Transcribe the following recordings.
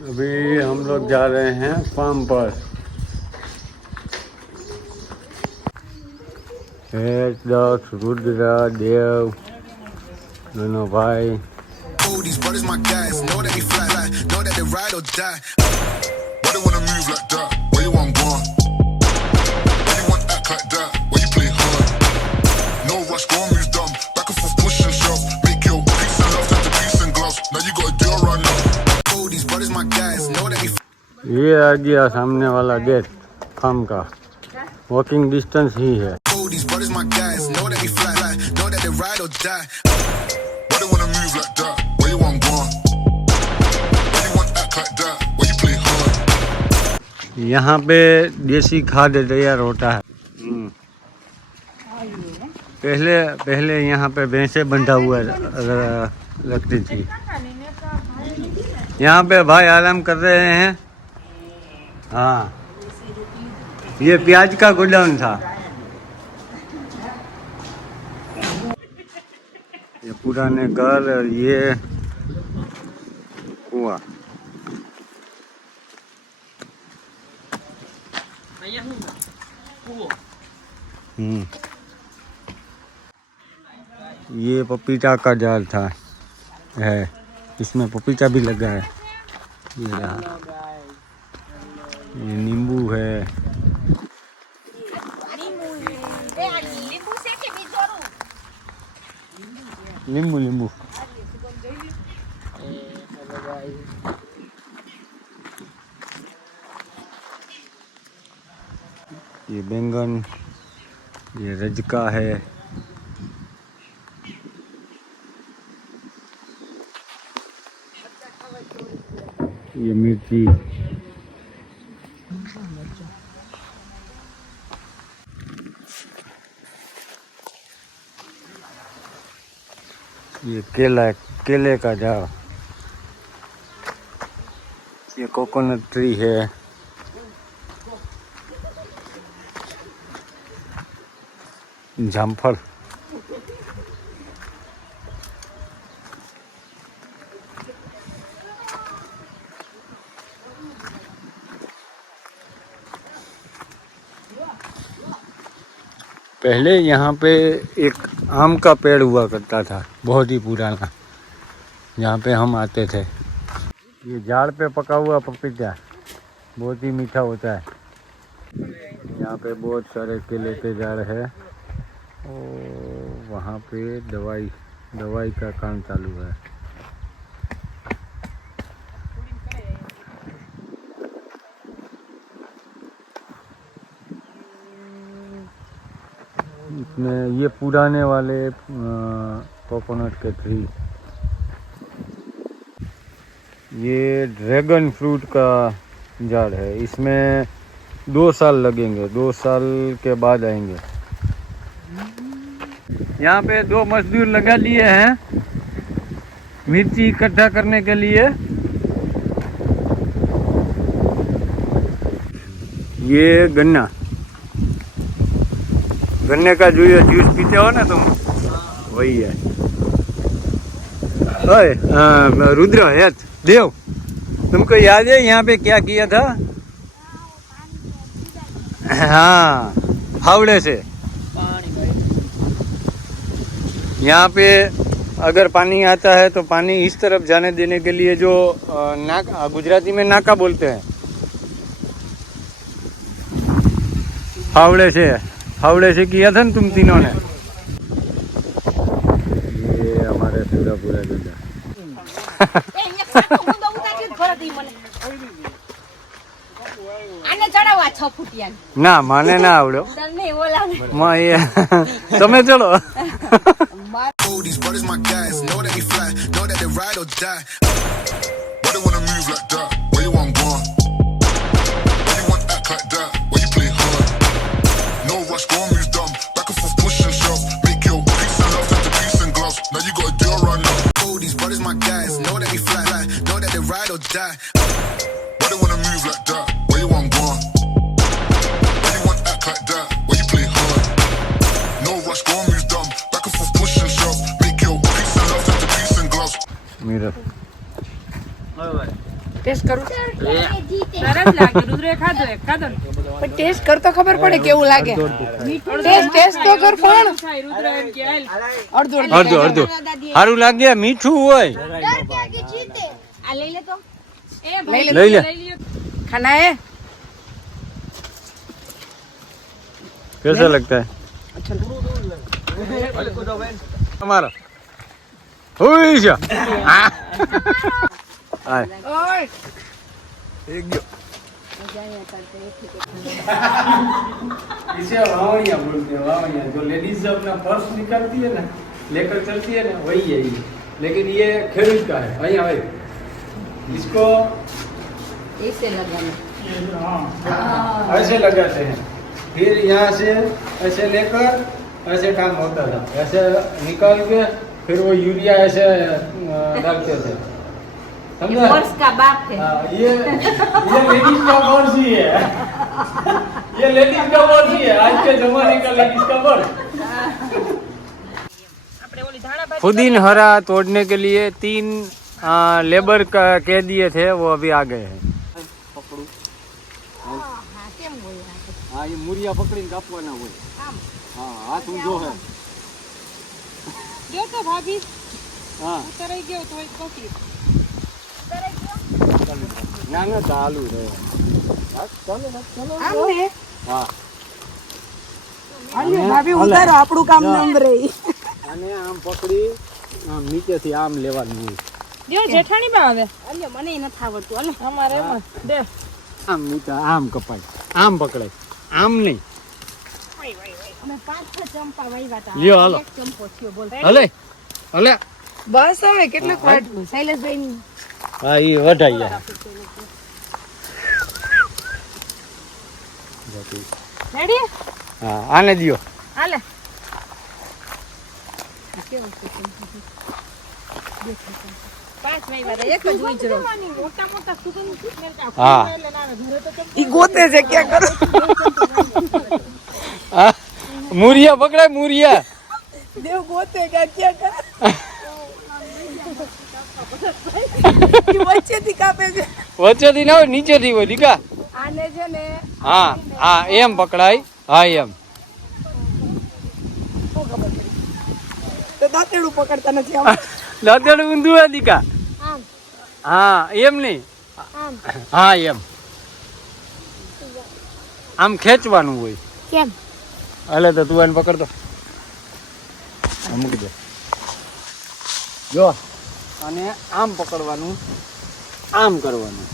अभी हम लोग जा रहे हैं फार्म पर। दस रुद्र देव दोनों भाई। These brothers my guys, know that they fly, know that they ride or die. Why they wanna move like that? Where you want gone? Why you want act like that? Why you play hard? No rush, go and move dumb. Back and forth, push and shove. Make your peace and love turn to peace and gloves. Now you gotta do it right now. These brothers my guys, know that they ये आ गया सामने वाला gate farm का। Walking distance ही है। These brothers my guys, know that they fly, know that they ride or die. Why they wanna move like that? Where you want gone? Why you want act like that? Why you play hard? यहाँ पे देसी खाद तैयार होता है। पहले यहाँ पे भैंसे बंधा हुआ रखती थी। यहाँ पे भाई आराम कर रहे हैं। हाँ, ये प्याज का गोडाउन था। ये पुराने घर और ये कुआं। ये पपीता का झाड़ था है, इसमें पपीता भी लगा है। ये रहा, ये नींबू है। नींबू नींबू ये बैंगन, ये रजका है। ये मिर्ची, ये केले का झाड़। ये कोकोनट ट्री है। जामफल, पहले यहाँ पे एक आम का पेड़ हुआ करता था, बहुत ही पुराना, जहाँ पे हम आते थे। ये झाड़ पे पका हुआ पपीता बहुत ही मीठा होता है। यहाँ पे बहुत सारे केले के झाड़ है और वहाँ पे दवाई का काम चालू है। इसमें ये पुराने वाले कोकोनट के ट्री। ये ड्रैगन फ्रूट का झाड़ है। इसमें 2 साल लगेंगे, 2 साल के बाद आएंगे। यहाँ पे 2 मजदूर लगा लिए हैं मिर्ची इकट्ठा करने के लिए। ये गन्ने का जो ये जूस पीते हो ना तुम, वही है। ओए रुद्र देव, तुमको याद है यहाँ पे क्या किया था? हाँ, फावड़े से। यहाँ पे अगर पानी आता है तो पानी इस तरफ जाने देने के लिए जो गुजराती में नाका बोलते हैं, फावड़े से किया था ना तुम तीनों ने। ये हमारे पूरा गड्ढा। ના મને ના આવડ્યો, તમે ચલો। These brothers my guys, know that they fly, know that they ride or die. Why they wanna move like that? Where you want gone? Why you want act like that? Why you play hard? No rush, go and move dumb. Back and forth, push and shove. Make your peace and love turn to peace and gloves. Now you gotta do it right now. These brothers my guys, know that they fly, know that they ride or die. Why they wanna move like that? Where you want gone? Why you want act like that? Why you play hard? No rush, go and move dumb. Back and forth, push and shove. Make your peace and love turn to peace and gloves. Mirror test કરું સરસ લાગે રુદ્રે ખાધો એક ખાધો ને. પણ test કરતો ખબર પડે કેવું લાગે ટેસ્ટ તો કર પણ થાય રુદ્ર એમ કે હાલ. અડધું અડધો અડધો સારું લાગે મીઠું હોય આ લઈ લે તો એ લઈ ભાઈ લે. લઈ લે લઈ લ્યો. खाना है कैसा लगता है हमारा हुई जा आए ओए एक जो इसे वावड़िया बोलते हैं वावड़िया जो लेडीज अपना पर्स निकालती है ना लेकर चलती है ना वही है ये लेकिन ये खेड़ूत का है वही भाई इसको ऐसे लगाना ऐसे लगाते हैं फिर यहाँ से ऐसे लेकर ऐसे काम होता था ऐसे निकाल के फिर वो यूरिया ऐसे डालते थे समझा पर्स का बाप है हाँ, ये लेडीज का पर्स ही है ये लेडीज का पर्स ही है आज के जमाने का लेडीज का पर्स આપણે ઓલી ધાણા ભાજી पुदीन हरा तोड़ने के लिए 3 लेबर कह दिए थे वो अभी आ गए हैं हाँ ये मुरिया पकड़ी कापवाना હોય हाँ हाथ ऊंधो है જો તો ભાભી हाँ ઉતરાઈ ગયો તો એક કોકી ના ના ચાલુ રહે ચાલો ચાલો हमने હા अरे भाभी उतारो આપણું કામ નમ રહી અને આમ પકડી આમ નીચેથી આમ લેવાનું હોય જો જેઠાણી માં આવે અલ્યો મને નથી આવડતું અલે અમારે એમ દે આમ નીચે આમ કપાય આમ પકડાય આમ નહીં અમે 5-6 ચંપા વાવ્યા હતા લ્યો હાલો એક ચંપો થયો બોલ હલે હલે બસ હવે કેટલું વાટ શૈલેષભાઈ ની હા ઈ વઢાઈ જાય રેડી હા આને દિયો હાલે પાંચ વાગ્યા એક જ ઉજરો મોટા મોટા સુગંધ સ્મેલ હા એટલે ના આવે ઘરે તો ઈ ગોતે છે ક્યાં કરો આ મુરિયા પકડાય મુરિયા દેવ ગોતે ક્યાં કરે ઈ વચ્ચેથી કાપે છે વચ્ચેથી ના હોય નીચેથી હોય દીકા આને છે ને હા હા એમ પકડાય હા એમ તો દાંતેડું પકડતા નથી આમ દાદડ ઊંધું હે દીકા હા એમ નહીં હા એમ આમ ખેંચવાનું હોય કેમ હાલે તો તું એને પકડતો આ મૂકી દે જો અને આમ પકડવાનું આમ કરવાનું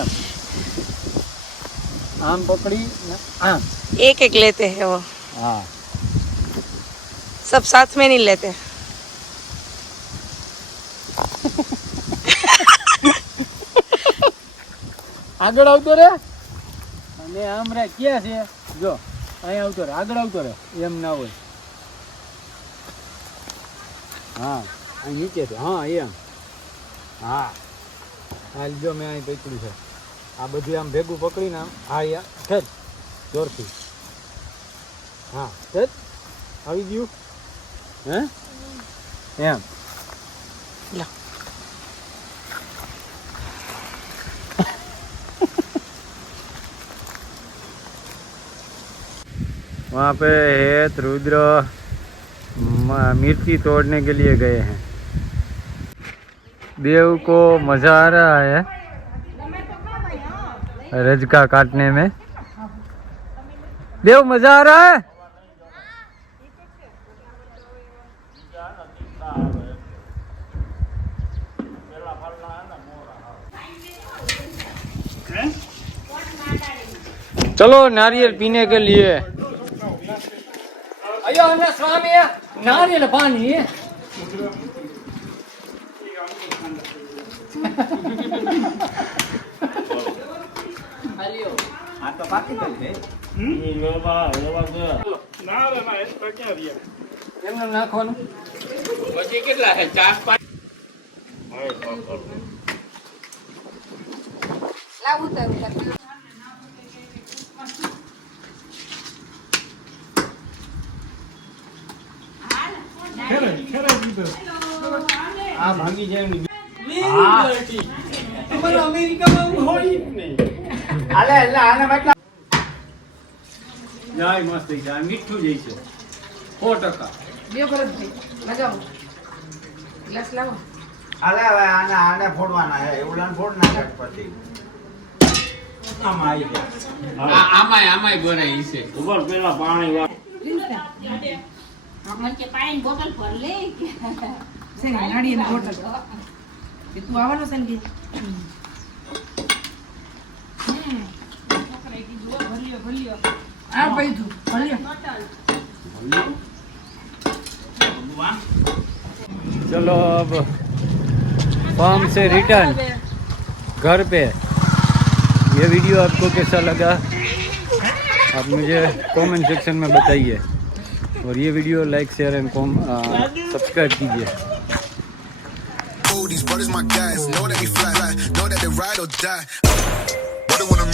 એમ આમ પકડી ને આમ एक एक लेते हैं वो હા सब साथ में नहीं लेते આગળ આવતો રે અને આમ રે ક્યાં છે જો અહીંયા આવતો રે આગળ આવતો રે એમ ના હોય હા અહીં નીચે છે હા એમ હા હાલ જો મેં અહીં પકડ્યું છે આ બધું આમ ભેગું પકડીને આમ હા યા ખેંચ જોરથી હા ખેંચ આવી ગયું હે એમ લા. वहाँ पे हेत रुद्र मिर्ची तोड़ने के लिए गए हैं देव को मजा आ रहा है रजका काटने में देव मजा आ रहा है चलो नारियल पीने के लिए अयो अन्ना स्वामी नारियल पानी એમને નાખવાનું પછી કેટલા છે 4-5 લાવ ઉતાર ઉતાર ખેલો આ ભાંગી જાય ને જાય મસ્ત થઈ જાય મીઠું જાય છે 100%. બે ભરતભાઈ લગાવો ગ્લાસ લાવો હાલે હવે આને ફોડવાના છે એવલાને ફોડ નાખે પછી આમાં આવી જાય આમાંય ગોરાઈ છે ઉપર પેલા પાણી મને કે પાણીની બોટલ ભર લે કે છે ને નાળિયેરની બોટલ એ તું આવવાનો છે ને કે આ પૈધું ભલ્યો चलो अब फार्म से रिटर्न घर पे. ये वीडियो आपको कैसा लगा आप मुझे कमेंट सेक्शन में बताइए और ये video like share and subscribe कीजिए. Oh, these brothers my guys. Know that we fly, know that they ride or die. What do wanna